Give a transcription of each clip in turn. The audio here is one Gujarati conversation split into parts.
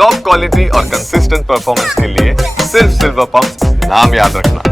टॉप क्वालिटी और कंसिस्टेंट परफॉर्मेंस के लिए सिर्फ सिल्वर पंप नाम याद रखना।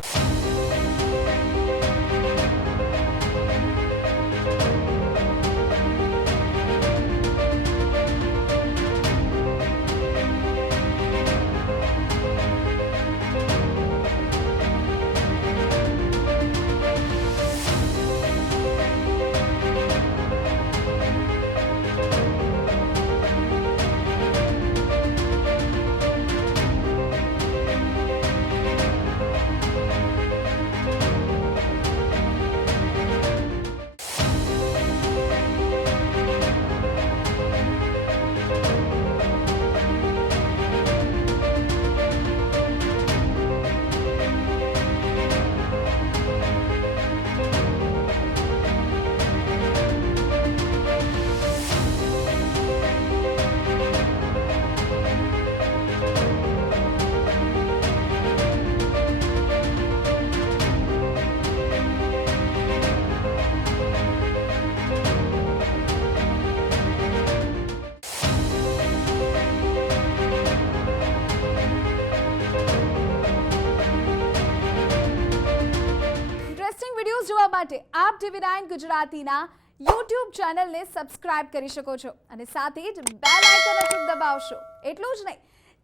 વિડિયોઝ જોવા માટે આપ TV9 ગુજરાતીના YouTube ચેનલને સબસ્ક્રાઇબ કરી શકો છો અને સાથે જ બેલ આઇકન અચૂક દબાવશો। એટલું જ નહીં,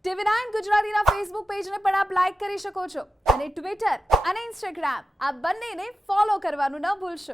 TV9 ગુજરાતીના Facebook પેજને પણ આપ લાઈક કરી શકો છો અને Twitter અને Instagram આ બંનેને ફોલો કરવાનું ન ભૂલશો।